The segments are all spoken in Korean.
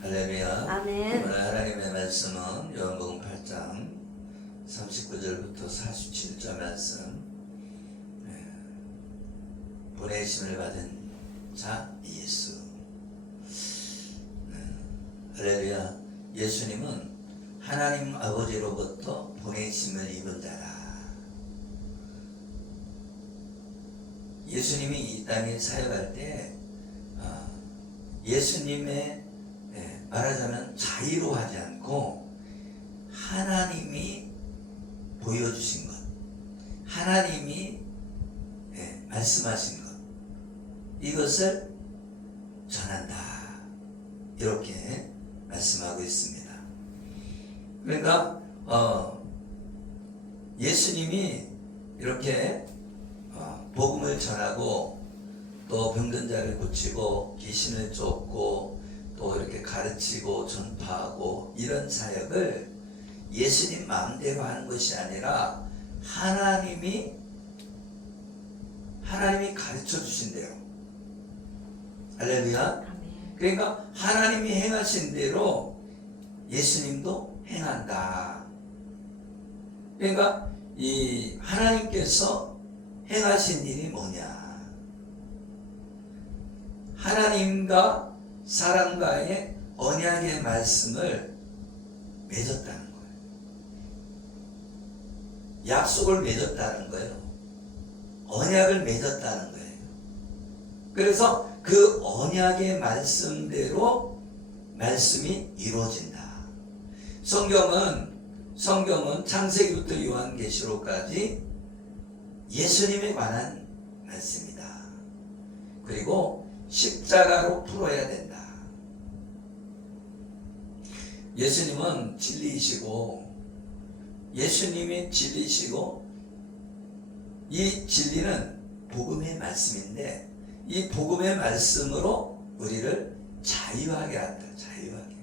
할렐루야. 아멘. 오늘 하나님의 말씀은 요한복음 8장 39절부터 47절 말씀. 보내심을 받은 자 예수. 할렐루야. 예수님은 하나님 아버지로부터 보내심을 입은 자라. 예수님이 이 땅에 사역할 때 예수님의 말하자면 자의로 하지 않고 하나님이 보여주신 것, 하나님이 말씀하신 것, 이것을 전한다, 이렇게 말씀하고 있습니다. 그러니까 예수님이 이렇게 복음을 전하고 또 병든 자를 고치고 귀신을 쫓고 또 이렇게 가르치고 전파하고 이런 사역을 예수님 마음대로 하는 것이 아니라 하나님이 가르쳐 주신 대로. 할렐루야. 그러니까 하나님이 행하신 대로 예수님도 행한다. 그러니까 이 하나님께서 행하신 일이 뭐냐? 하나님과 사람과의 언약의 말씀을 맺었다는 거예요. 약속을 맺었다는 거예요. 언약을 맺었다는 거예요. 그래서 그 언약의 말씀대로 말씀이 이루어진다. 성경은 창세기부터 요한계시록까지 예수님에 관한 말씀이다. 그리고 십자가로 풀어야 된다. 예수님은 진리이시고, 예수님이 진리이시고, 이 진리는 복음의 말씀인데 이 복음의 말씀으로 우리를 자유하게 한다. 자유하게.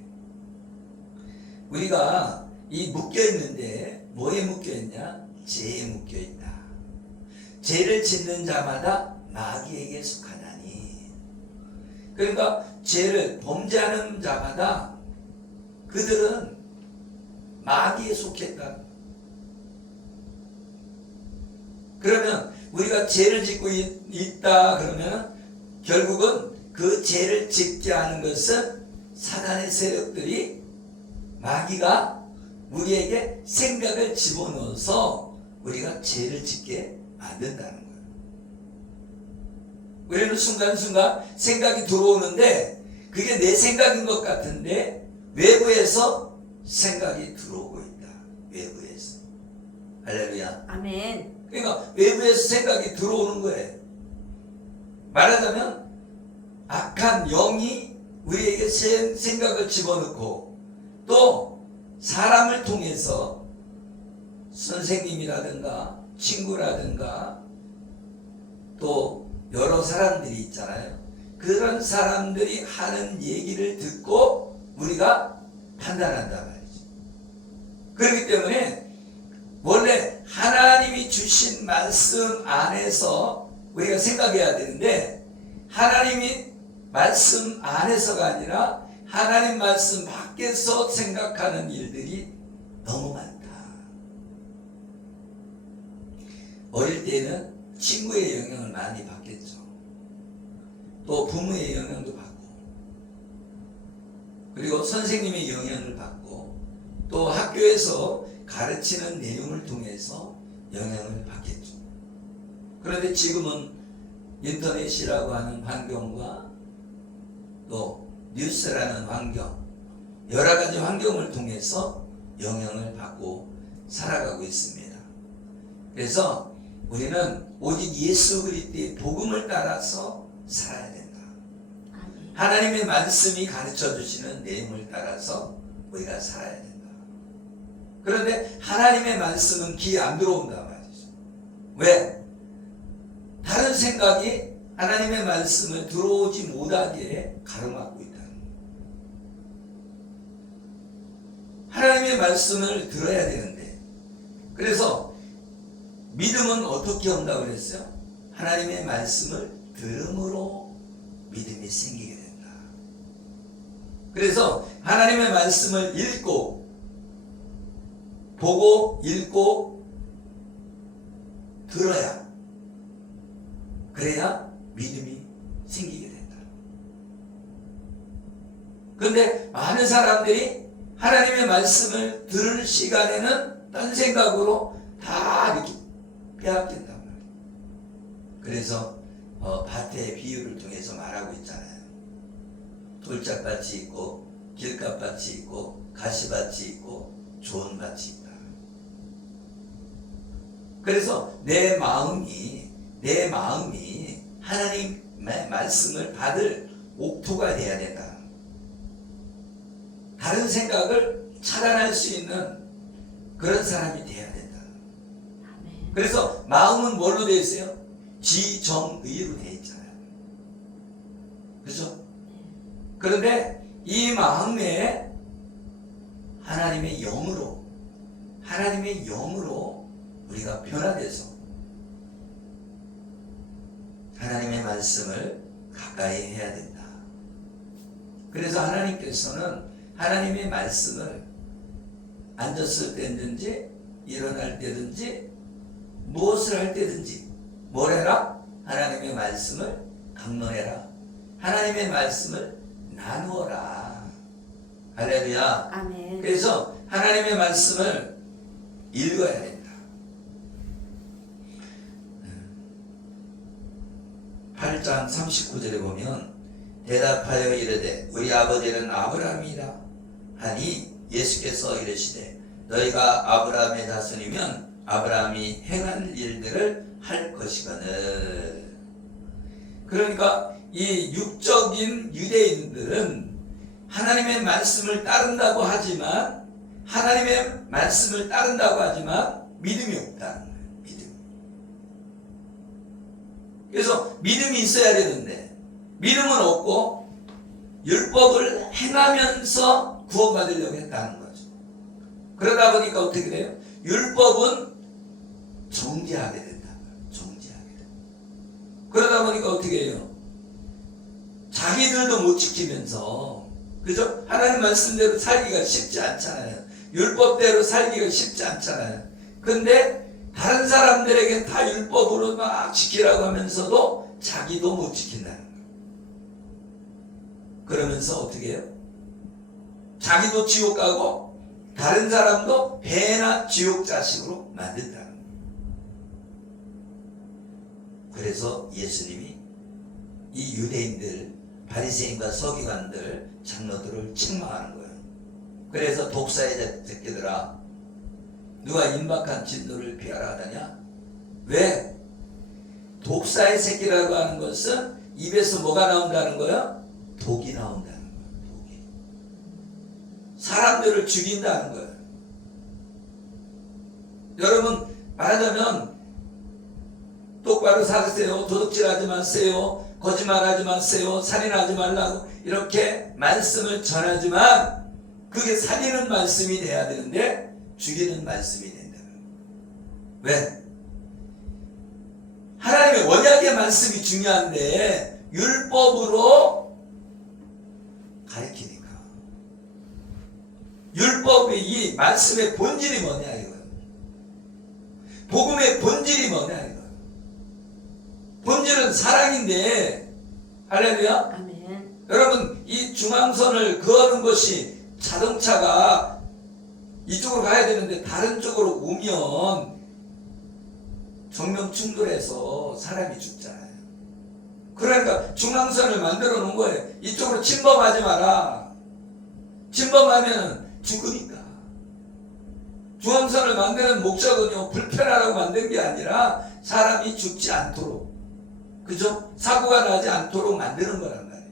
우리가 이 묶여있는데 뭐에 묶여있냐? 죄에 묶여있다. 죄를 짓는 자마다 마귀에게 속하나니. 그러니까 죄를 범죄하는 자마다 그들은 마귀에 속했다. 그러면 우리가 죄를 짓고 있다 그러면 결국은 그 죄를 짓게 하는 것은 사단의 세력들이, 마귀가 우리에게 생각을 집어넣어서 우리가 죄를 짓게 만든다는 거예요. 우리는 순간순간 생각이 들어오는데 그게 내 생각인 것 같은데 외부에서 생각이 들어오고 있다. 외부에서. 할렐루야. 아멘. 그러니까 외부에서 생각이 들어오는 거예요. 말하자면 악한 영이 우리에게 생각을 집어넣고 또 사람을 통해서 선생님이라든가 친구라든가 또 여러 사람들이 있잖아요. 그런 사람들이 하는 얘기를 듣고 우리가 판단한단 말이죠. 그렇기 때문에 원래 하나님이 주신 말씀 안에서 우리가 생각해야 되는데 하나님이 말씀 안에서가 아니라 하나님 말씀 밖에서 생각하는 일들이 너무 많다. 어릴 때는 친구의 영향을 많이 받겠죠. 또 부모의 영향도 받고 그리고 선생님의 영향을 받고 또 학교에서 가르치는 내용을 통해서 영향을 받겠죠. 그런데 지금은 인터넷이라고 하는 환경과 또 뉴스라는 환경, 여러 가지 환경을 통해서 영향을 받고 살아가고 있습니다. 그래서 우리는 오직 예수 그리스도의 복음을 따라서 살아야 된다. 하나님의 말씀이 가르쳐 주시는 내용을 따라서 우리가 살아야 된다. 그런데 하나님의 말씀은 귀에 안 들어온다 말이죠. 왜? 다른 생각이 하나님의 말씀을 들어오지 못하게 가로막고 있다는 거예요. 하나님의 말씀을 들어야 되는데, 그래서 믿음은 어떻게 온다고 그랬어요? 하나님의 말씀을 들음으로 믿음이 생기게 된다. 그래서 하나님의 말씀을 읽고 보고 읽고 들어야, 그래야 믿음이 생기게 된다. 그런데 많은 사람들이 하나님의 말씀을 들을 시간에는 딴 생각으로 다 이렇게 빼앗긴단 말이에요. 그래서 밭의 비유를 통해서 말하고 있잖아요. 돌짝밭이 있고 길가밭이 있고 가시밭이 있고 좋은 밭이 있다. 그래서 내 마음이 하나님의 말씀을 받을 옥토가 돼야 된다. 다른 생각을 차단할 수 있는 그런 사람이 돼야 된다. 그래서 마음은 뭘로 되어 있어요? 지정의로 되어 있잖아요. 그렇죠? 그런데 이 마음에 하나님의 영으로 우리가 변화돼서 하나님의 말씀을 가까이 해야 된다. 그래서 하나님께서는 하나님의 말씀을 앉았을 때든지 일어날 때든지 무엇을 할 때든지 뭘 해라? 하나님의 말씀을 강론해라. 하나님의 말씀을 나누어라. 할렐루야. 아멘. 그래서 하나님의 말씀을 읽어야 된다. 8장 39절에 보면 대답하여 이르되 우리 아버지는 아브라함이라 하니 예수께서 이르시되 너희가 아브라함의 자손이면 아브라함이 행한 일들을 할 것이거늘. 그러니까 이 육적인 유대인들은 하나님의 말씀을 따른다고 하지만 믿음이 없다는 거예요. 그래서 믿음이 있어야 되는데 믿음은 없고 율법을 행하면서 구원받으려고 했다는 거죠. 그러다 보니까 어떻게 돼요? 율법은 정죄하게 된다. 그러다 보니까 어떻게 해요? 자기들도 못 지키면서, 그죠? 하나님 말씀대로 살기가 쉽지 않잖아요. 율법대로 살기가 쉽지 않잖아요. 근데 다른 사람들에게 다 율법으로 막 지키라고 하면서도 자기도 못 지킨다는 거예요. 그러면서 어떻게 해요? 자기도 지옥 가고 다른 사람도 배나 지옥 자식으로 만든다는 거예요. 그래서 예수님이 이 유대인들, 바리새인과 서기관들, 장로들을 책망하는 거예요. 그래서 독사의 새끼들아, 누가 임박한 진노를 피하라 하더냐? 왜? 독사의 새끼라고 하는 것은 입에서 뭐가 나온다는 거야? 독이 나온다는 거야. 독이. 사람들을 죽인다는 거야. 여러분, 말하자면 똑바로 사세요. 도둑질하지 마세요. 거짓말하지 마세요. 살인하지 말라고 이렇게 말씀을 전하지만 그게 살리는 말씀이 돼야 되는데 죽이는 말씀이 된다는 거예요. 왜? 하나님의 언약의 말씀이 중요한데 율법으로 가르치니까. 율법의 이 말씀의 본질이 뭐냐 이거예요. 복음의 본질이 뭐냐 이거예요. 본질은 사랑인데, 할렐루야. 아멘. 여러분, 이 중앙선을 그어는 것이 자동차가 이쪽으로 가야 되는데 다른 쪽으로 오면 정면 충돌해서 사람이 죽잖아요. 그러니까 중앙선을 만들어 놓은 거예요. 이쪽으로 침범하지 마라. 침범하면 죽으니까. 중앙선을 만드는 목적은요, 불편하라고 만든 게 아니라 사람이 죽지 않도록, 그죠? 사고가 나지 않도록 만드는 거란 말이에요.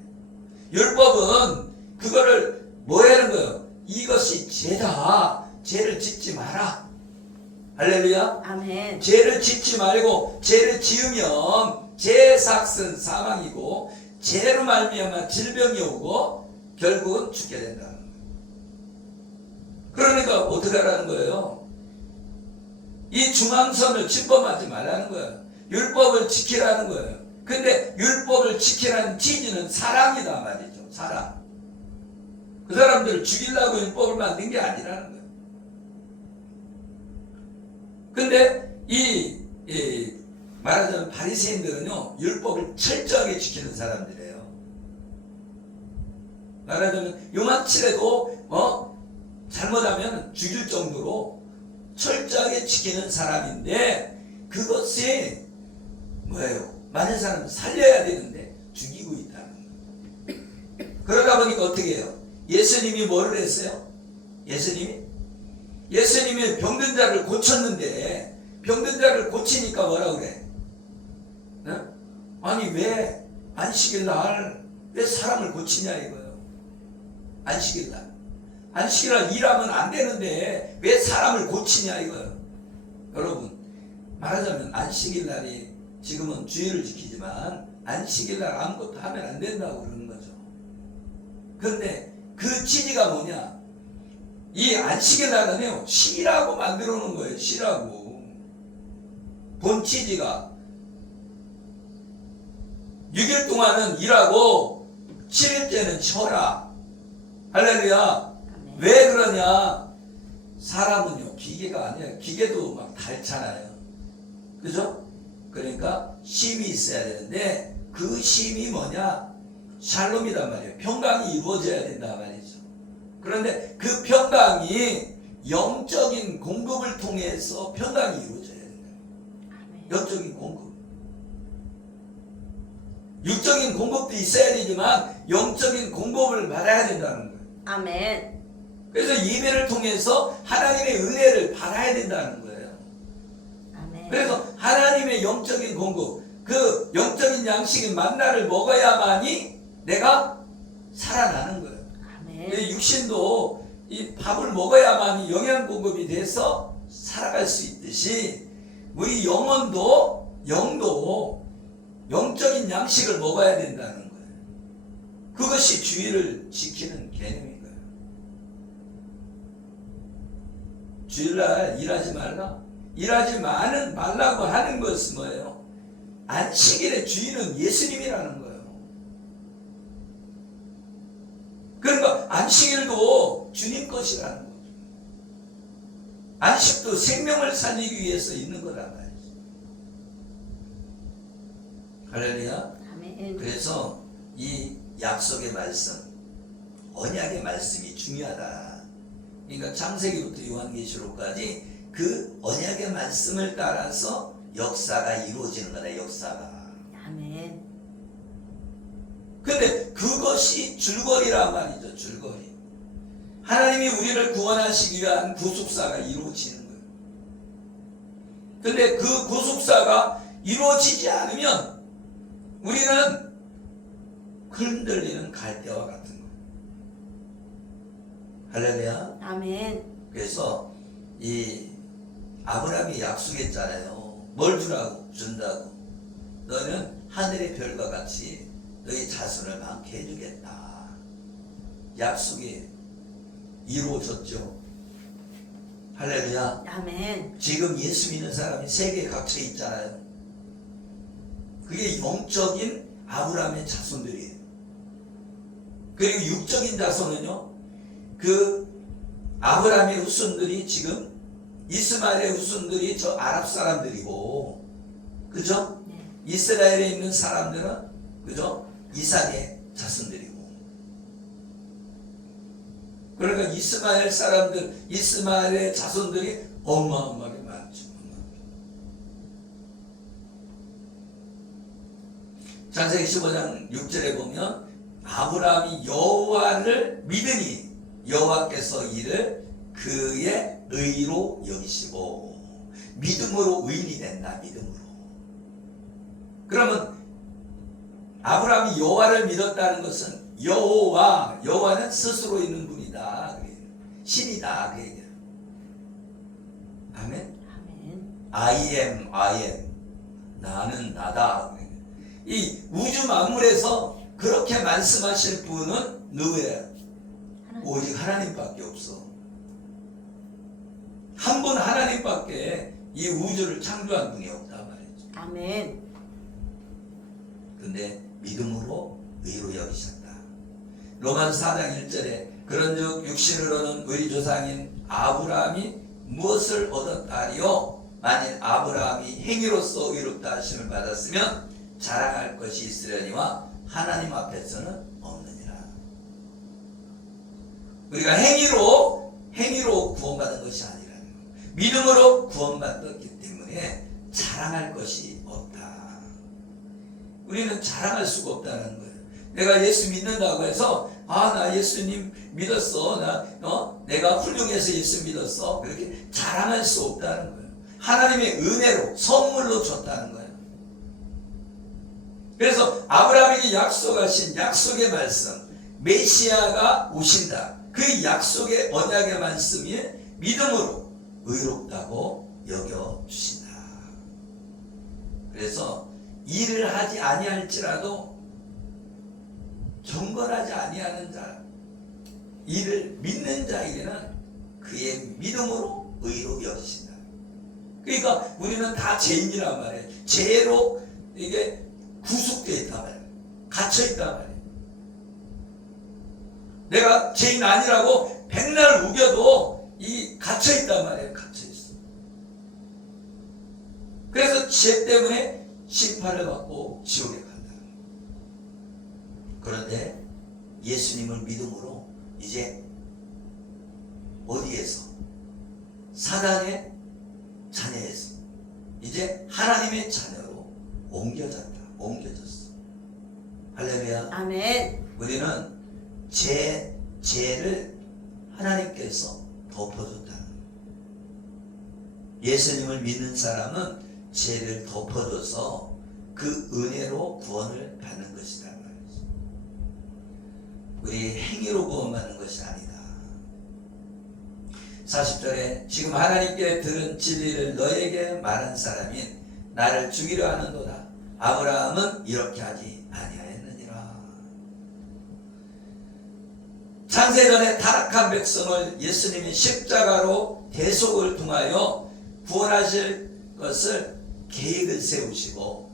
율법은 그거를 뭐 하는 거예요? 이것이 죄다. 죄를 짓지 마라. 할렐루야. 아멘. 죄를 짓지 말고, 죄를 지으면 죄의 삭은 사망이고 죄로 말미암아 질병이 오고 결국은 죽게 된다는 거예요. 그러니까 어떻게 하라는 거예요? 이 중앙선을 침범하지 말라는 거예요. 율법을 지키라는 거예요. 근데 율법을 지키라는 취지는 사랑이다 말이죠. 사랑. 그 사람들을 죽이려고 율법을 만든 게 아니라는 거예요. 근데 말하자면 바리새인들은요 율법을 철저하게 지키는 사람들이에요. 말하자면 요만치라도 잘못하면 죽일 정도로 철저하게 지키는 사람인데 그것이 뭐예요? 많은 사람을 살려야 되는데 죽이고 있다는 거예요. 그러다 보니까 어떻게 해요? 예수님이 뭐를 했어요? 예수님이 병든 자를 고쳤는데 병든 자를 고치니까 뭐라 그래? 네? 아니 왜 안식일 날 왜 사람을 고치냐 이거예요. 안식일 날 일하면 안 되는데 왜 사람을 고치냐 이거예요. 여러분 말하자면 안식일 날이 지금은 주의를 지키지만 안식일 날 아무것도 하면 안 된다고 그러는 거죠. 그런데 그 취지가 뭐냐? 이 안식일 날은요 쉬라고 만들어 놓은 거예요. 쉬라고. 본 취지가 6일 동안은 일하고 7일째는 쉬어라. 할렐루야. 왜 그러냐? 사람은요 기계가 아니에요. 기계도 막 닳잖아요. 그죠? 그러니까 쉼이 있어야 되는데 그 쉼이 뭐냐? 샬롬이란 말이에요. 평강이 이루어져야 된단 말이죠. 그런데 그 평강이 영적인 공급을 통해서 평강이 이루어져야 된다. 영적인 공급. 육적인 공급도 있어야 되지만 영적인 공급을 받아야 된다는 거예요. 아멘. 그래서 예배를 통해서 하나님의 은혜를 받아야 된다는 거예요. 아멘. 그래서 하나님의 영적인 공급, 그 영적인 양식인 만나를 먹어야만이 내가 살아나는 거예요. 아멘. 육신도 이 밥을 먹어야만이 영양 공급이 돼서 살아갈 수 있듯이 우리 영도 영적인 양식을 먹어야 된다는 거예요. 그것이 주의를 지키는 개념인 거예요. 주일날 일하지 말라? 일하지 말라고 하는 것은 뭐예요? 안식일의 주인은 예수님이라는 거예요. 그러니까 안식일도 주님 것이라는 거죠. 안식도 생명을 살리기 위해서 있는 거란 말이죠. 할렐루야. 아멘. 그래서 이 약속의 말씀, 언약의 말씀이 중요하다. 그러니까 창세기부터 요한계시록까지 그 언약의 말씀을 따라서 역사가 이루어지는 거다. 역사가. 아멘. 근데 그것이 줄거리란 말이죠. 줄거리. 하나님이 우리를 구원하시기 위한 구속사가 이루어지는 거예요. 근데 그 구속사가 이루어지지 않으면 우리는 흔들리는 갈대와 같은 거예요. 할렐루야. 아멘. 그래서 이 아브라함이 약속했잖아요. 뭘 주라고? 준다고. 너는 하늘의 별과 같이 너희 자손을 많게 해주겠다. 약속이 이루어졌죠. 할렐루야. 아멘. 지금 예수 믿는 사람이 세계 각처에 있잖아요. 그게 영적인 아브라함의 자손들이에요. 그리고 육적인 자손은요, 그 아브라함의 후손들이 지금 이스마엘의 후손들이 저 아랍 사람들이고, 그죠? 네. 이스라엘에 있는 사람들은 그죠? 이삭의 자손들이고. 그러니까 이스마엘 사람들, 이스마엘의 자손들이 어마어마하게 많죠. 창세기 15장 6절에 보면 아브라함이 여호와를 믿으니 여호와께서 이를 그의 의로 여기시고, 믿음으로 의인이 된다. 믿음으로. 그러면 아브라함이 여호와를 믿었다는 것은 여호와는 스스로 있는 분이다. 신이다. 그 얘기예요. 아멘. 아멘. I am. 나는 나다. 이 우주 만물에서 그렇게 말씀하실 분은 누구예요? 오직 하나님밖에 없어. 한 분 하나님밖에 이 우주를 창조한 분이 없다 말이죠. 아멘. 근데 믿음으로 의로 여기셨다. 로마서 4장 1절에 그런즉 육신으로는 우리 조상인 아브라함이 무엇을 얻었다리요? 만일 아브라함이 행위로서 의롭다 하심을 받았으면 자랑할 것이 있으려니와 하나님 앞에서는 없느니라. 우리가 행위로 구원받은 것이 아니라는 거예요. 믿음으로 구원받았기 때문에 자랑할 것이 없다. 우리는 자랑할 수가 없다는 거예요. 내가 예수 믿는다고 해서 나 예수님 믿었어. 내가 훌륭해서 예수 믿었어. 그렇게 자랑할 수 없다는 거예요. 하나님의 은혜로 선물로 줬다는 거예요. 그래서 아브라함에게 약속하신 약속의 말씀, 메시아가 오신다. 그 약속의 언약의 말씀이 믿음으로 의롭다고 여겨주신다. 그래서 일을 하지 아니할지라도 경건하지 아니하는 자, 이를 믿는 자에게는 그의 믿음으로 의로 여기신다. 그러니까 우리는 다 죄인이란 말이에요. 죄로 이게 구속되어 있단 말이에요. 갇혀 있단 말이에요. 내가 죄인 아니라고 백날 우겨도 이 갇혀 있단 말이에요. 갇혀 있어. 그래서 죄 때문에 심판을 받고 지옥에 간다. 그런데 예수님을 믿음으로 이제 어디에서? 사단의 자녀에서 이제 하나님의 자녀로 옮겨졌다. 옮겨졌어. 할렐루야. 아멘. 우리는 죄를 하나님께서 덮어줬다는 거예요. 예수님을 믿는 사람은 죄를 덮어줘서 그 은혜로 구원을 받는 것이다 말이죠. 우리 행위로 구원받는 것이 아니다. 40절에 지금 하나님께 들은 진리를 너에게 말한 사람인 나를 죽이려 하는도다. 아브라함은 이렇게 하지 아니하였느니라. 창세전에 타락한 백성을 예수님이 십자가로 대속을 통하여 구원하실 것을 계획을 세우시고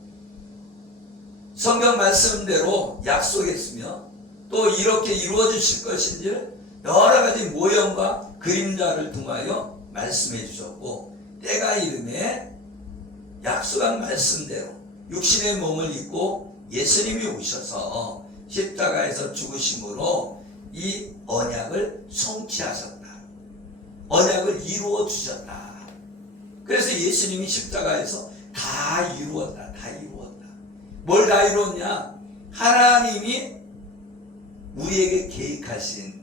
성경 말씀대로 약속했으며 또 이렇게 이루어 주실 것인지를 여러 가지 모형과 그림자를 통하여 말씀해 주셨고 때가 이름에 약속한 말씀대로 육신의 몸을 입고 예수님이 오셔서 십자가에서 죽으심으로 이 언약을 성취하셨다. 언약을 이루어 주셨다. 그래서 예수님이 십자가에서 다 이루었다. 다 이루었다. 뭘 다 이루었냐? 하나님이 우리에게 계획하신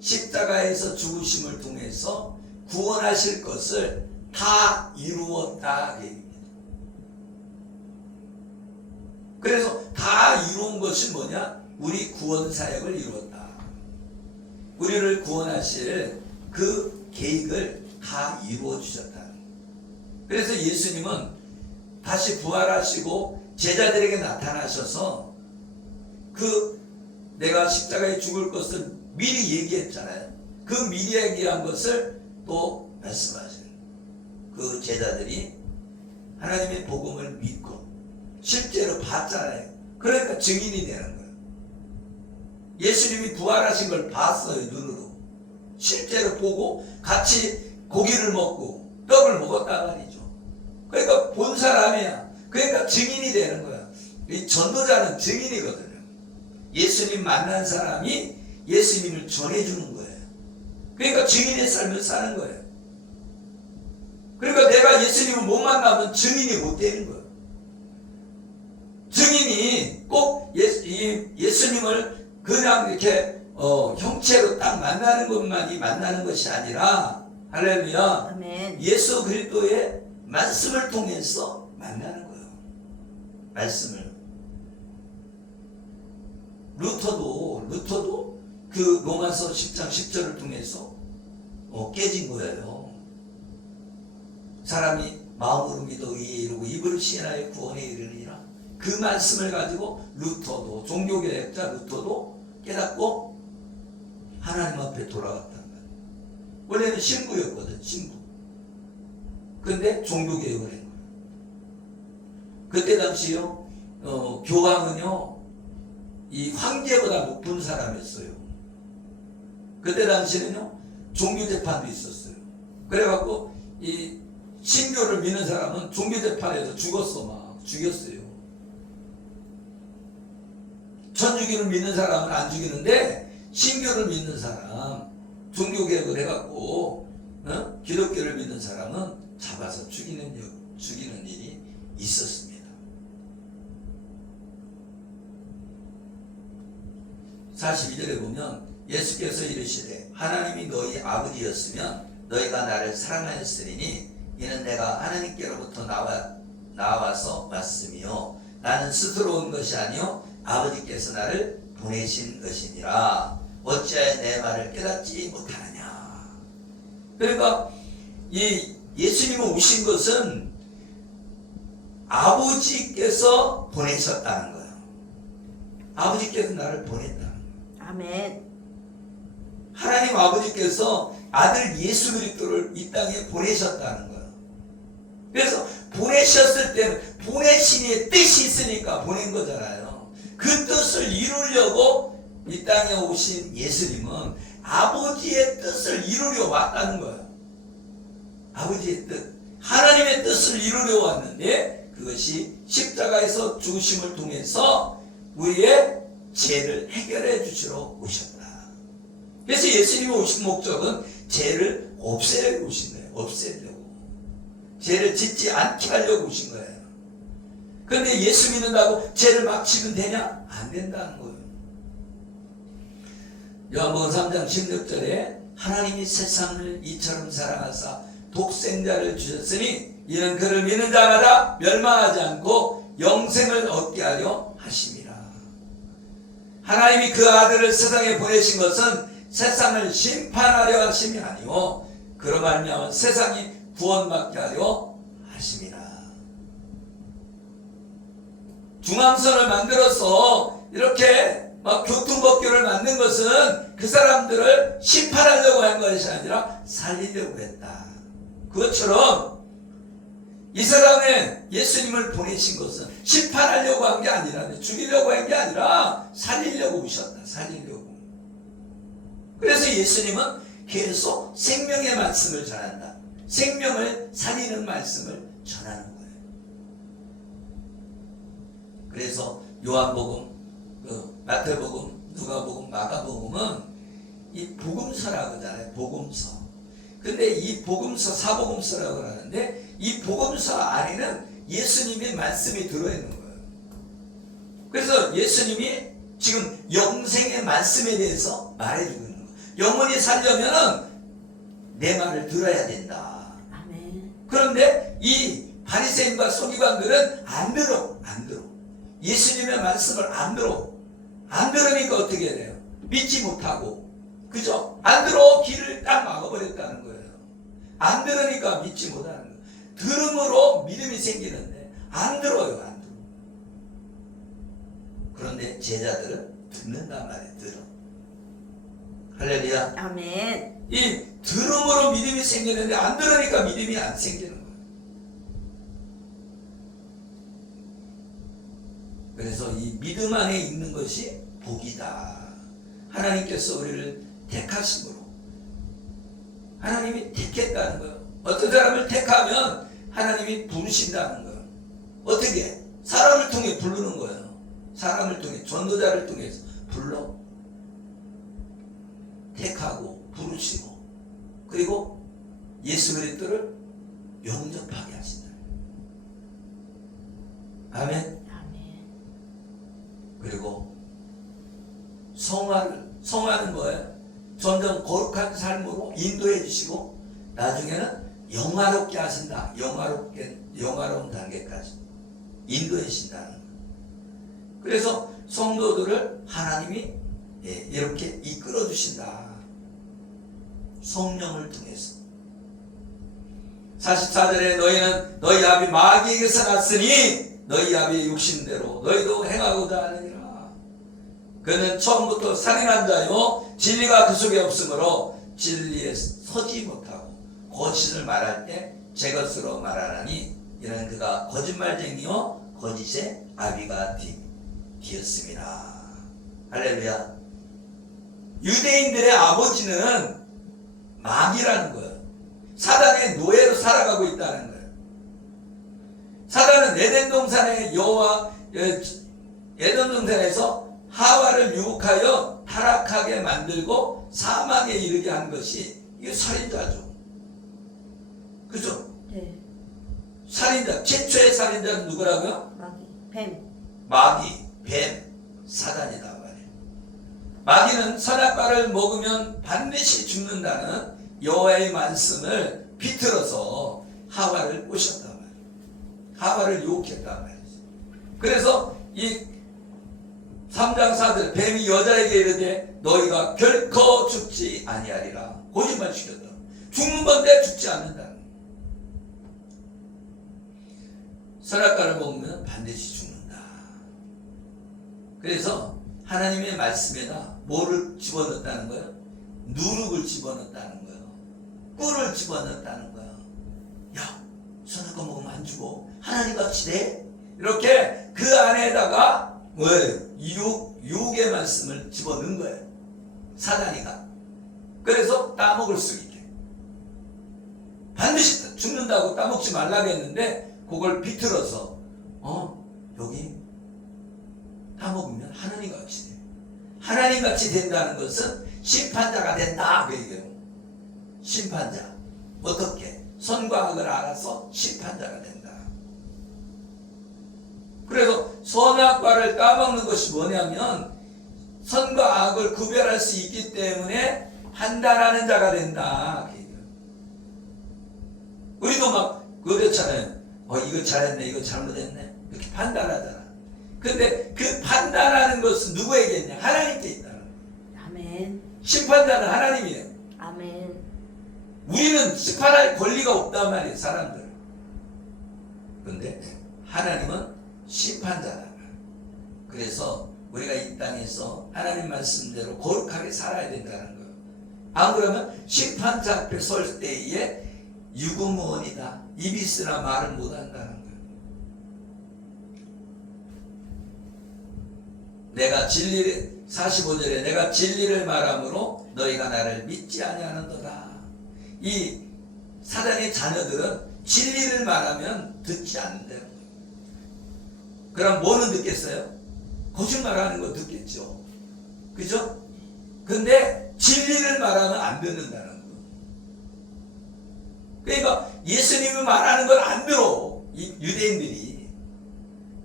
십자가에서 죽으심을 통해서 구원하실 것을 다 이루었다. 그래서 다 이룬 것이 뭐냐? 우리 구원 사역을 이루었다. 우리를 구원하실 그 계획을 다 이루어 주셨다. 그래서 예수님은 다시 부활하시고 제자들에게 나타나셔서 그 내가 십자가에 죽을 것을 미리 얘기했잖아요. 그 미리 얘기한 것을 또 말씀하셔요. 그 제자들이 하나님의 복음을 믿고 실제로 봤잖아요. 그러니까 증인이 되는 거예요. 예수님이 부활하신 걸 봤어요. 눈으로. 실제로 보고 같이 고기를 먹고 떡을 먹었단 말이죠. 그러니까 본 사람이야. 그러니까 증인이 되는 거야. 이 전도자는 증인이거든요. 예수님 만난 사람이 예수님을 전해주는 거예요. 그러니까 증인의 삶을 사는 거예요. 그러니까 내가 예수님을 못 만나면 증인이 못 되는 거예요. 증인이 꼭 예수님을 그냥 이렇게 형체로 딱 만나는 것만이 만나는 것이 아니라 할렐루야. 아멘. 예수 그리스도의 말씀을 통해서 만나는 거예요. 말씀을. 루터도 그 로마서 10장 10절을 통해서 깨진 거예요. 사람이 마음으로 믿어 의에 이르고 입으로 시인하여 구원에 이르느니라. 그 말씀을 가지고 루터도 종교개혁자 루터도 깨닫고 하나님 앞에 돌아갔단 말이에요. 원래는 신부였거든. 신부. 근데 종교개혁을 한 거예요. 그때 당시요 교황은요 이 황제보다 높은 사람이었어요. 그때 당시에는요 종교재판도 있었어요. 그래갖고 이 신교를 믿는 사람은 종교재판에서 죽었어. 막 죽였어요. 천주교를 믿는 사람은 안 죽이는데 신교를 믿는 사람, 종교개혁을 해갖고 기독교를 믿는 사람은 잡아서 죽이는 일이 있었습니다. 42절에 보면 예수께서 이르시되 하나님이 너희 아버지였으면 너희가 나를 사랑하였으리니 이는 내가 하나님께로부터 나와서 왔으며 나는 스스로 온 것이 아니요 아버지께서 나를 보내신 것이니라. 어찌하여 내 말을 깨닫지 못하느냐. 그러니까 이 예수님이 오신 것은 아버지께서 보내셨다는 거예요. 아버지께서 나를 보냈다는 거예요. 아멘. 하나님 아버지께서 아들 예수 그리스도를 이 땅에 보내셨다는 거예요. 그래서 보내셨을 때는 보내신의 뜻이 있으니까 보낸 거잖아요. 그 뜻을 이루려고 이 땅에 오신 예수님은 아버지의 뜻을 이루려 왔다는 거예요. 아버지의 뜻, 하나님의 뜻을 이루려 왔는데 그것이 십자가에서 죽으심을 통해서 우리의 죄를 해결해 주시러 오셨다. 그래서 예수님이 오신 목적은 죄를 없애려고 오신 거예요. 없애려고. 죄를 짓지 않게 하려고 오신 거예요. 그런데 예수 믿는다고 죄를 막 지면 되냐? 안 된다는 거예요. 요한복음 3장 16절에 하나님이 세상을 이처럼 사랑하사 독생자를 주셨으니 이는 그를 믿는 자마다 멸망하지 않고 영생을 얻게 하려 하심이라. 하나님이 그 아들을 세상에 보내신 것은 세상을 심판하려 하심이 아니요 그로 말미암아 세상이 구원받게 하려 하심이라. 중앙선을 만들어서 이렇게 막 교통법규를 만든 것은 그 사람들을 심판하려고 한 것이 아니라 살리려고 했다. 그것처럼 이 세상에 예수님을 보내신 것은 심판하려고 한 게 아니라 죽이려고 한 게 아니라 살리려고 오셨다. 살리려고. 그래서 예수님은 계속 생명의 말씀을 전한다. 생명을 살리는 말씀을 전하는 거예요. 그래서 요한복음, 마태복음, 누가복음, 마가복음은 이 복음서라고 하잖아요. 복음서. 근데 이 복음서 사복음서라고 하는데 이 복음서 안에는 예수님의 말씀이 들어있는 거예요. 그래서 예수님이 지금 영생의 말씀에 대해서 말해주고 있는 거예요. 영원히 살려면은 내 말을 들어야 된다. 아멘. 그런데 이 바리새인과 서기관들은 안 들어. 예수님의 말씀을 안 들어. 안 들으니까 어떻게 돼요? 믿지 못하고. 그죠? 안 들어 길을 딱 막아버렸다는 거예요. 안 들으니까 믿지 못하는 거예요. 들음으로 믿음이 생기는데 안 들어요. 안 들어. 그런데 제자들은 듣는단 말이에요. 들어. 할렐루야. 아멘. 이 들음으로 믿음이 생기는데 안 들으니까 믿음이 안 생기는 거예요. 그래서 이 믿음 안에 있는 것이 복이다. 하나님께서 우리를 택하심으로 하나님이 택했다는 거예요. 어떤 사람을 택하면 하나님이 부르신다는 거예요. 어떻게? 사람을 통해 부르는 거예요. 사람을 통해, 전도자를 통해서 불러 택하고 부르시고 그리고 예수 그리스도를 영접하게 하신다. 아멘. 그리고 성화는 뭐예요? 점점 거룩한 삶으로 인도해 주시고 나중에는 영화롭게 하신다. 영화로운 단계까지 인도해 주신다는 거예요. 그래서 성도들을 하나님이 이렇게 이끌어 주신다. 성령을 통해서. 44절에 너희는 너희 아비 마귀에게서 났으니 너희 아비의 욕심대로 너희도 행하고자 하느니라. 그는 처음부터 살인한 자요 진리가 그 속에 없으므로 진리에 서지 못하고 거짓을 말할 때 제 것으로 말하나니 이는 그가 거짓말쟁이요 거짓의 아비가 되었습니다. 할렐루야. 유대인들의 아버지는 마귀라는 거예요. 사단의 노예로 살아가고 있다는 거예요. 사단은 에덴 동산의 에덴 동산에서 하와를 유혹하여 타락하게 만들고 사망에 이르게 한 것이 이게 살인자죠. 그죠? 네. 살인자, 최초의 살인자는 누구라고요? 마귀. 뱀. 마귀, 뱀, 사단이다 말이에요. 마귀는 선악과를 먹으면 반드시 죽는다는 여호와의 말씀을 비틀어서 하와를 꼬셨단 말이에요. 하와를 유혹했단 말이죠. 그래서 이 3장 4절 뱀이 여자에게 이르되 너희가 결코 죽지 아니하리라. 거짓말 시켰다. 죽는 건데 죽지 않는다는 거예요. 선악과를 먹으면 반드시 죽는다. 그래서 하나님의 말씀에다 뭐를 집어넣었다는 거예요? 누룩을 집어넣었다는 거예요. 꿀을 집어넣었다는 거예요. 야, 선악과 먹으면 안 죽어. 하나님 같이 돼? 이렇게 그 안에다가 뭐예요? 유혹의 말씀을 집어넣은 거예요. 사단이가. 그래서 따먹을 수 있게. 반드시 죽는다고 따먹지 말라고 했는데 그걸 비틀어서 여기 따먹으면 하나님 같이 돼. 하나님 같이 된다는 것은 심판자가 된다 그 얘기예요. 심판자. 어떻게? 선과 악을 알아서 심판자가 된다. 그래서 선악과를 따먹는 것이 뭐냐면 선과 악을 구별할 수 있기 때문에 판단하는 자가 된다. 우리도 막 그렇잖아요. 이거 잘했네, 이거 잘못했네. 이렇게 판단하잖아. 근데 그 판단하는 것은 누구에게 있냐? 하나님께 있다는 거예요. 아멘. 심판자는 하나님이에요. 아멘. 우리는 심판할 권리가 없단 말이에요, 사람들. 그런데 하나님은 심판자다. 그래서 우리가 이 땅에서 하나님 말씀대로 거룩하게 살아야 된다는 거예요. 안 그러면 심판자 앞에 설 때에 유구무원이다. 입이 있으나 말을 못한다는 거예요. 내가 진리를 45절에 내가 진리를 말함으로 너희가 나를 믿지 아니하는도다. 이 사단의 자녀들은 진리를 말하면 듣지 않는다는 거예요. 그럼 뭐는 듣겠어요? 거짓말하는 거 듣겠죠. 그죠? 근데 진리를 말하면 안 듣는다는 거예요. 그러니까 예수님이 말하는 걸 안 들어. 이 유대인들이.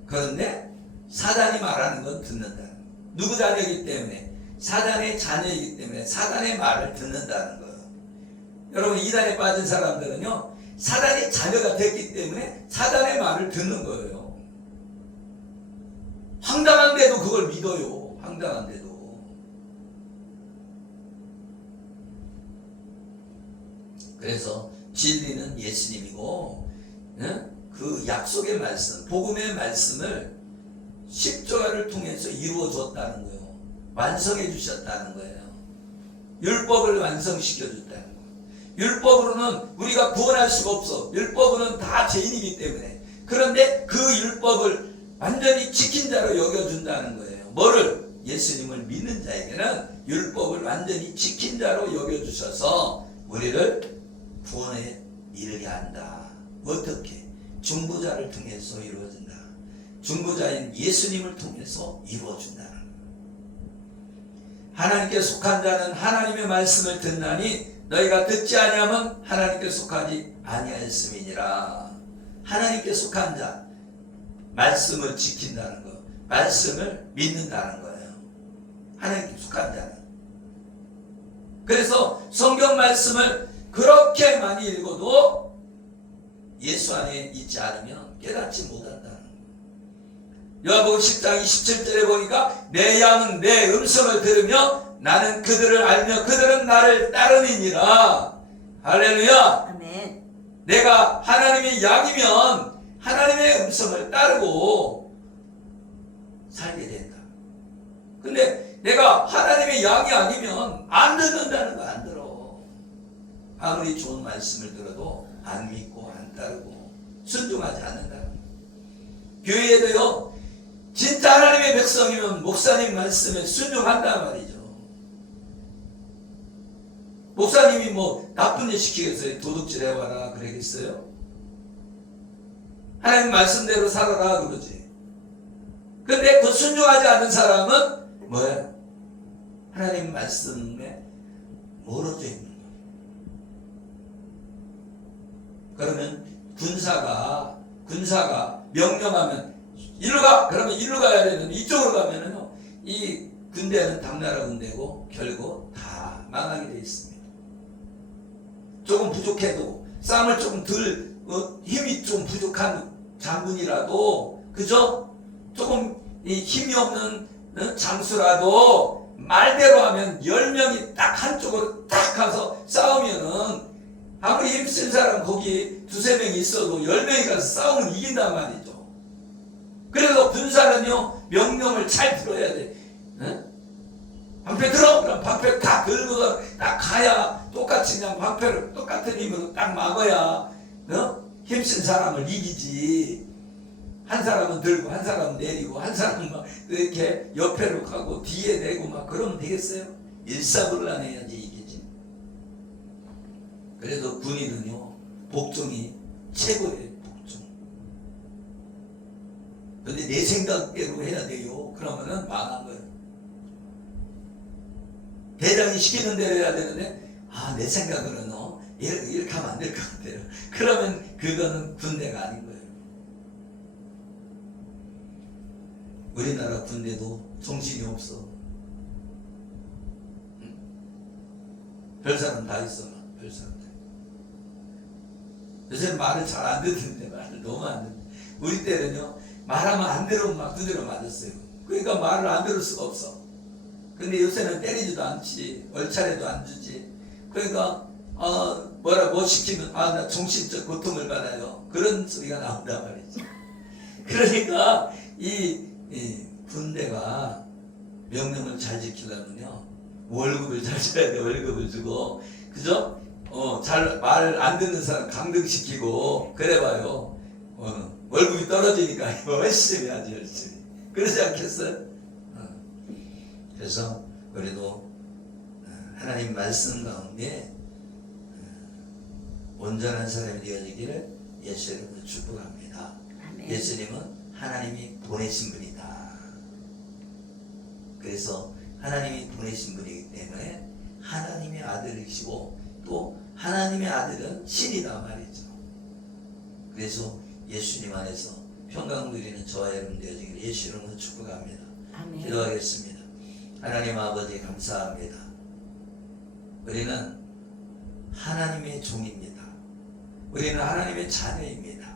그런데 사단이 말하는 건 듣는다는 거예요. 누구 자녀이기 때문에? 사단의 자녀이기 때문에 사단의 말을 듣는다는 거예요. 여러분 이단에 빠진 사람들은요. 사단의 자녀가 됐기 때문에 사단의 말을 듣는 거예요. 황당한데도 그걸 믿어요. 황당한데도. 그래서 진리는 예수님이고 그 약속의 말씀, 복음의 말씀을 십자가를 통해서 이루어 줬다는 거예요. 완성해 주셨다는 거예요. 율법을 완성시켜 줬다는 거예요. 율법으로는 우리가 구원할 수가 없어. 율법으로는 다 죄인이기 때문에. 그런데 그 율법을 완전히 지킨 자로 여겨준다는 거예요. 뭐를? 예수님을 믿는 자에게는 율법을 완전히 지킨 자로 여겨주셔서 우리를 구원에 이르게 한다. 어떻게? 중보자를 통해서 이루어진다. 중보자인 예수님을 통해서 이루어준다는 거예요. 하나님께 속한 자는 하나님의 말씀을 듣나니 너희가 듣지 아니하면 하나님께 속하지 아니하였음이니라. 하나님께 속한 자, 말씀을 지킨다는 거, 말씀을 믿는다는 거예요. 하나님께 속한 자는. 그래서 성경 말씀을 그렇게 많이 읽어도 예수 안에 있지 않으면 깨닫지 못한다는 거예요. 요한복음 10장 27절에 보니까 내 양은 내 음성을 들으며 나는 그들을 알며 그들은 나를 따르니라. 할렐루야. 아멘. 내가 하나님의 양이면 하나님의 음성을 따르고 살게 된다. 근데 내가 하나님의 양이 아니면 안 듣는다는 거 안 들어. 아무리 좋은 말씀을 들어도 안 믿고 안 따르고 순종하지 않는다는 거. 교회에도요. 진짜 하나님의 백성이면 목사님 말씀에 순종한단 말이죠. 목사님이 뭐 나쁜 일 시키겠어요? 도둑질 해와라 그러겠어요? 하나님 말씀대로 살아라 그러지. 근데 그 순종하지 않는 사람은 뭐예요? 하나님 말씀에 멀어져 있는 거예요. 그러면 군사가 명령하면 일로 가! 그러면 일로 가야 되는데 이쪽으로 가면은요, 이 군대는 당나라 군대고 결국 다 망하게 돼 있습니다. 조금 부족해도 싸움을 조금 덜 힘이 좀 부족한 장군이라도 그죠? 조금 이 힘이 없는 장수라도 말대로 하면 10명이 딱 한쪽으로 딱 가서 싸우면은 아무리 힘센 사람 거기 2-3명이 있어도 10명이 가서 싸우면 이긴단 말이죠. 그래서 군사는요, 명령을 잘 들어야 돼. 방패 들어! 그럼 방패 다 들고서 딱 가야 똑같이 그냥 방패를 똑같은 힘으로 딱 막아야 힘센 사람을 이기지. 한 사람은 들고 한 사람은 내리고 한 사람은 막 이렇게 옆에로 가고 뒤에 내고 막 그러면 되겠어요? 일사불란해야지 이기지. 그래도 군인은요, 복종이 최고예요. 복종. 근데 내 생각대로 해야 돼요. 그러면은 망한 거예요. 대장이 시키는 대로 해야 되는데 내 생각으로는 이렇게 하면 안 될 것 같아요. 그러면 그거는 군대가 아닌 거예요. 우리나라 군대도 정신이 없어. 별 사람 다 있어. 별 사람 다. 요새 말을 잘 안 듣는데, 말을 너무 안 듣는데. 우리 때는요, 말하면 안 들으면 막 두드려 맞았어요. 그러니까 말을 안 들을 수가 없어. 근데 요새는 때리지도 않지, 얼차례도 안 주지. 그러니까 뭐 시키면 나 정신적 고통을 받아요. 그런 소리가 나온단 말이지. 그러니까 이 군대가 명령을 잘 지키려면요, 월급을 잘 줘야 돼. 월급을 주고, 그죠? 잘 말 안 듣는 사람 강등시키고 그래봐요. 월급이 떨어지니까 열심히 하지, 열심히. 그러지 않겠어요? 그래서 우리도 하나님 말씀 가운데 온전한 사람이 되어지기를 예수 이름으로 축복합니다. 아멘. 예수님은 하나님이 보내신 분이다. 그래서 하나님이 보내신 분이기 때문에 하나님의 아들이시고 또 하나님의 아들은 신이다 말이죠. 그래서 예수님 안에서 평강 누리는 저와 여러분 되어지기를 예수 이름으로 축복합니다. 아멘. 기도하겠습니다. 하나님 아버지 감사합니다. 우리는 하나님의 종입니다. 우리는 하나님의 자녀입니다.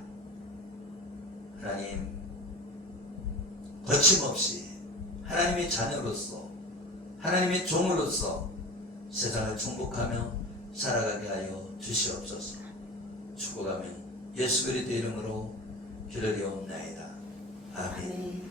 하나님, 거침없이 하나님의 자녀로서 하나님의 종으로서 세상을 정복하며 살아가게 하여 주시옵소서. 축복하며 예수 그리스도 이름으로 기도리옵나이다. 아멘. 아멘.